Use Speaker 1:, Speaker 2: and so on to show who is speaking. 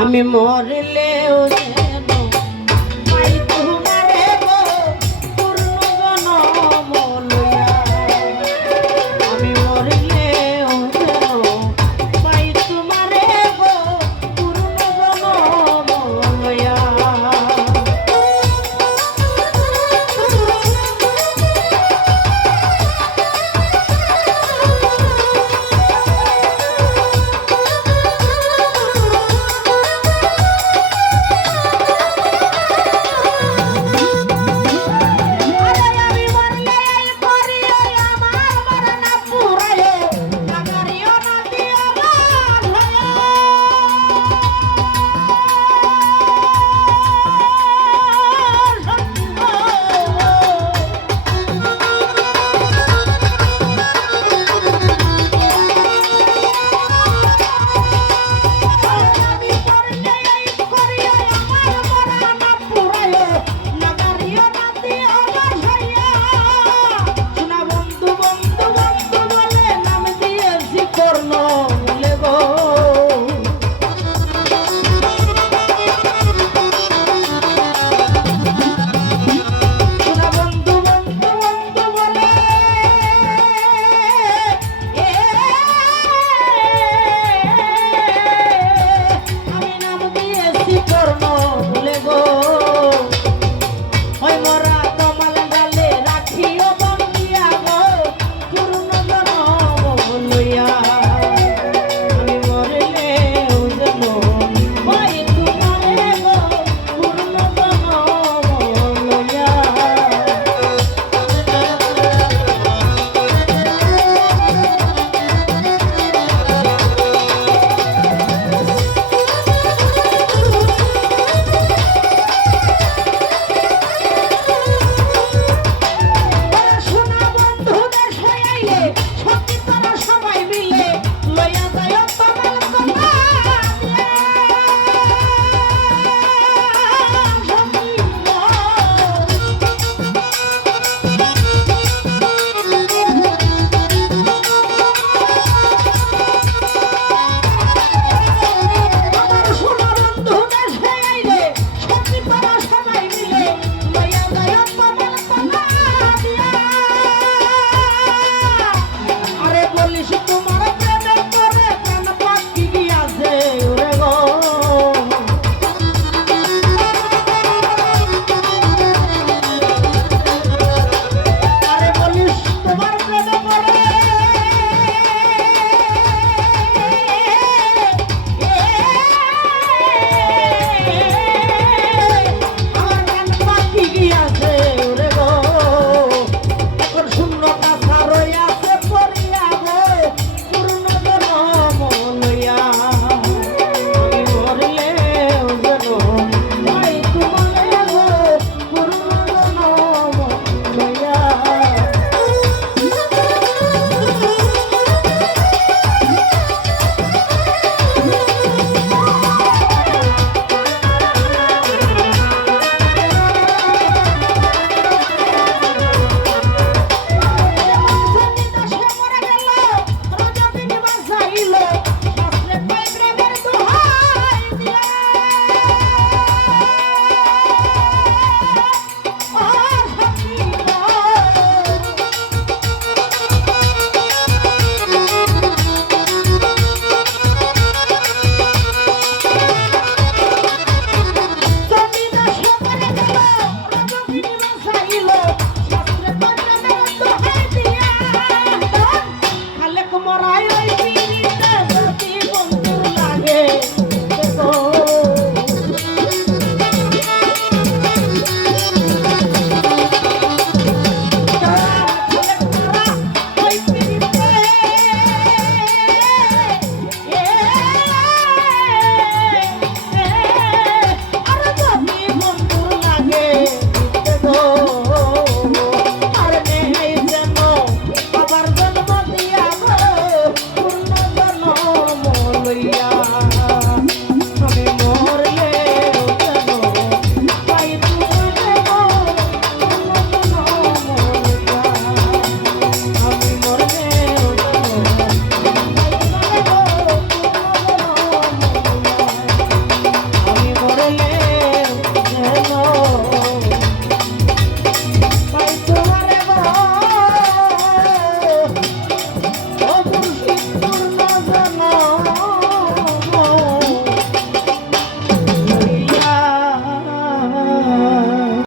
Speaker 1: আমি মরে